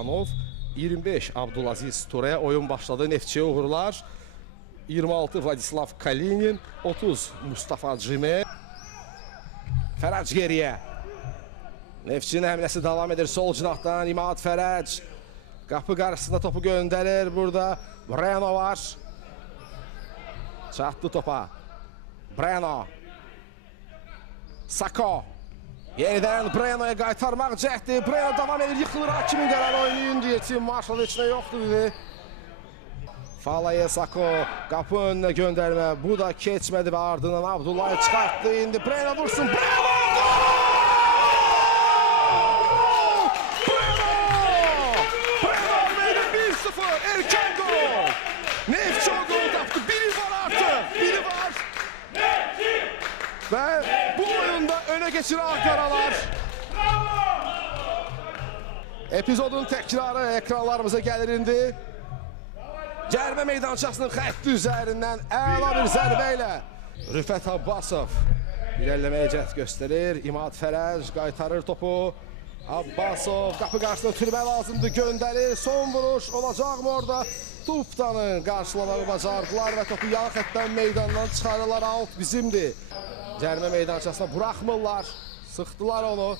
Ulamanov. 25 Abdulaziz Turaya oyun başladı. Neftçiyə uğurlar. 26 Vladislav Kalinin. 30 Mustafa Cime. Fərəc geriyə. Neftçinin həmləsi davam edir. Sol cinahdan İmad Fərəc. Qapı qarşısında topu göndərir. Burada Breno var. Çatdı topa. Breno. Sako. Yenidən Breno'ya qaytarmaq cəhdi. Breno davam edir. Yıxılır. Hakimin qərarı oynayın deyir. Tim Marshall içində yoxdur dedi. Falaye Sako qapı önünə göndərmə. Bu da keçmədi və ardından Abdullah'ı çıxartdı. İndi Breno vursun. Breno! Erken gol! Neftçi o gol tapdı. Biri var artık. Biri var. Ve bu oyunda öne geçiren Ankaralar. Epizodun tekrarı ekranlarımıza gelir indi. Cərimə meydançasının xətti üzərindən əla bir zərbə ilə Rüfət Abbasov irəliləməyə cəhd göstərir. İmad Fərəc qaytarır topu. Abbasov qapı qarşısında türmə lazımdır, göndərir. Son vuruş olacaq mı orada? Tuftanın qarşılamağı bacardılar və topu yan xəttdən meydandan çıxarırlar. Out bizimdir. Cərimə meydançasına buraxmırlar. Sıxdılar onu.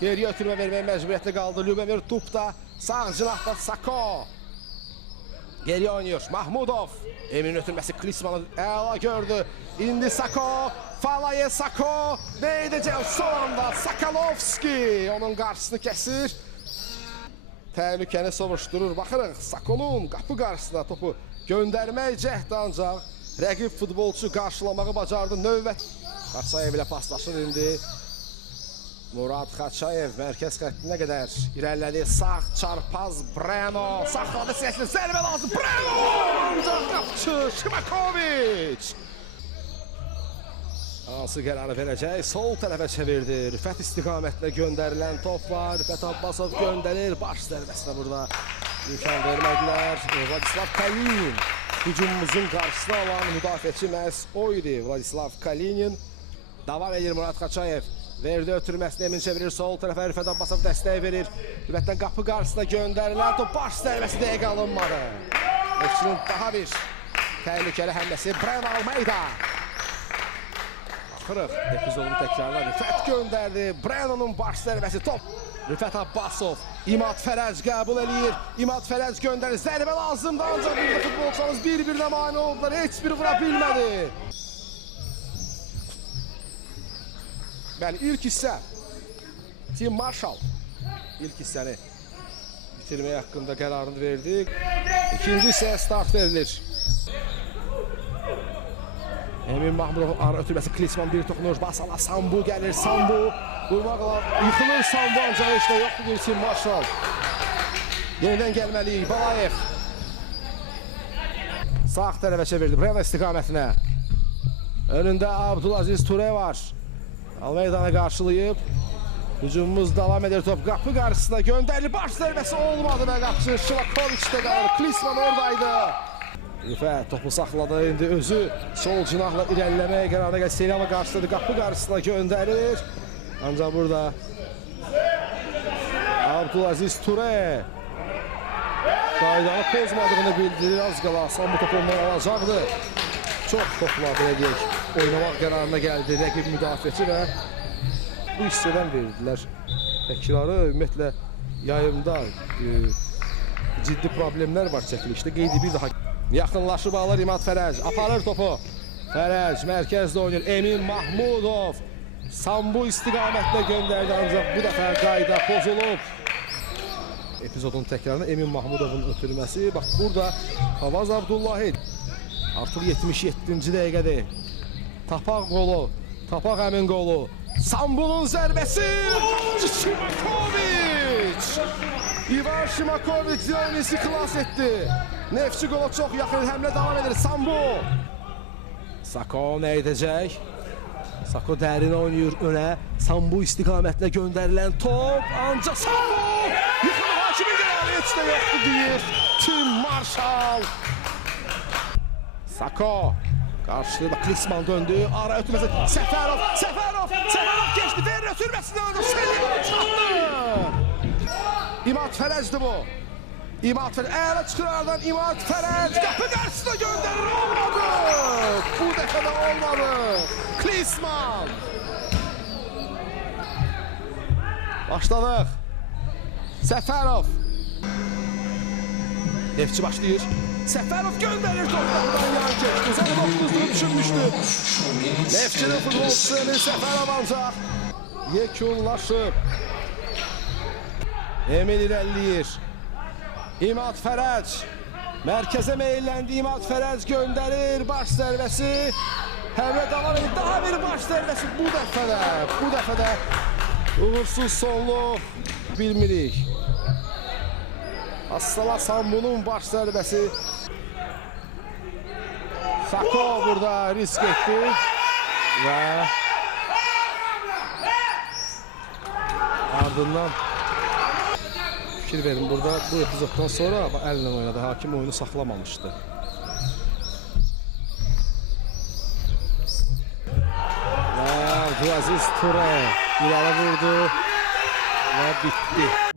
Geriyə ötürmə verməyə məcburiyyətli qaldı. Lübemir Tufta. Sağ cinahda Sako. Geriyə oynayır Mahmudov. Emin ötürməsi Klisman'ı əla gördü. İndi Sako. Falaye Sako. Ne edəcək son anda? Sakalovski onun qarşısını kəsir. Təhlükəni sovuşdurur. Baxırıq Sakonun qapı qarşısına topu göndərmək cəhdi ancaq rəqib futbolçu qarşılamağı bacardı. Növbət Xaçayev ilə paslaşır indi. Murad Xaçayev mərkəz xəttinə qədər irəlilədi. Sağ çarpaz Breno. Saxladı səsini. Zərbə lazım. Breno! Ancaq qapçı Şimakoviç. Hansı qərarı verəcək? Sol tərəfə çevirdi. Rüfət istiqamətinə göndərilən top var. Rüfət Abbasov göndərir. Baş zərbəsinə burada imkan vermədilər. Vladislav Kalinin hücumumuzun qarşısına alan müdafiəçi məhz o idi. Vladislav Kalinin. Davam edir Murad Xaçayev. Verdi ötürməsini Emin çevirir. Sol tərəfə Rüfət Abbasov dəstək verir. Rüfətdən qapı qarşısına göndərilən top baş zərbəsi dəqiq alınmadı. Neftçinin daha bir təhlükəli həmləsi Breno Almeida. Baxırıq epizodun təkrarına. Rüfət göndərdi. Breno'nun baş zərbəsi top. Rüfət Abbasov. İmad Fərəc qəbul edir. İmad Fərəc göndərir. Zərbə lazımdı ancaq burada futbolçularımız bir-birinə mane oldular. Heç biri vura bilmədi. Bəli, ilk hissə Tim Marshall ilk hissəni bitirmək haqqında qərarını verdi. İkinci hissəyə start verilir. Emin Mahmudov ara ötürməsi Klisman bir toxunur. Basala Sambu gəlir. Sambu vurmaqla yıxılır. Sambu ancaq heç də yoxdur deyir Tim Marshall. Yenidən gəlməliyik. Balayev sağ tərəfə çevirdi. Breno istiqamətinə. Önündə Abdulaziz Turaya var. Almeida'na qarşılayıb. Hücumumuz davam edir. Top qapı qarşısına göndərilir. Baş zərbəsi olmadı və qapıcı Şivakoviç'də qalır. Klisman oradaydı. Rüfət topu saxladı. İndi özü sol cinahla irəliləməyə qərarına gəldi. Seynal'a qarşıladı. Qapı qarşısına göndərir. Ancaq burada Abdulaziz Ture qaydanı pozmadığını bildirir. Az qala Sambu topu ondan alacaqdı. Çox topla belə deyək. Oynamaq qərarına gəldi rəqib müdafiəçi və bu hissədən verdilər təkrarı. Ümumiyyətlə yayımda ciddi problemlər var çəkilişdə. Qeydi bir daha yaxınlaşıb alır İmad Fərəc. Aparır topu. Fərəc mərkəzdə oynayır. Emin Mahmudov Sambu istiqamətlə göndərdi ancaq bu dəfə qayda pozulub. Epizodun təkrarına Emin Mahmudovun ötürməsi. Bax burada Havaz Abdullahi artıq 77-ci dəqiqədir. Tapaq qolu, tapaq əmin qolu. Sambu'nun zərbəsi! Şimakoviç! İvan Şimakoviç Zionisi xilas etdi. Neftçi qola çox yaxın, həmlə davam edir. Sambu! Sako nə edəcək? Sako dərin oynayır önə. Sambu istiqamətinə göndərilən top. Ancaq Sambu! Yıxılır hakimin qərarı heç də yoxdur deyir Tim Marshall. Sako! Karşıda Klisman döndü. Ara ötürməsi Səfərov geçti. Verir ötürməsindən ancaq Seynal'a çatdı. İmad Fərəcdir bu. İmad Fərəc, əla çıxır aradan İmad Fərəc. Qapı qarşısına göndərir, olmadı. Bu dəfə də olmadı. Klinsmann. Başladıq. Səfərov. Neftçi başlayır. Səfərov göndərir toplardan yan keçdi. Zəni 9'luğu düşünmüşdü. Neftçinin futbolçusu Emil Səfərov ancaq yekunlaşıb. Emil irəliləyir. İmad Fərəc. Mərkəzə meyilləndi. İmad Fərəc göndərir. Baş zərbəsi. Həmrə davam edir. Daha bir baş zərbəsi bu dəfə də. Bu dəfə də uğursuz sonluq. Bilmirik. Aslan Sambunun baş zərbəsi. Sako burada risk etdi. Və ardından fikir verin, burada bu epizoddan sonra əllə oynadı. Hakim oyunu saxlamamışdı. Və Aziz Ture irəli vurdu və bitdi.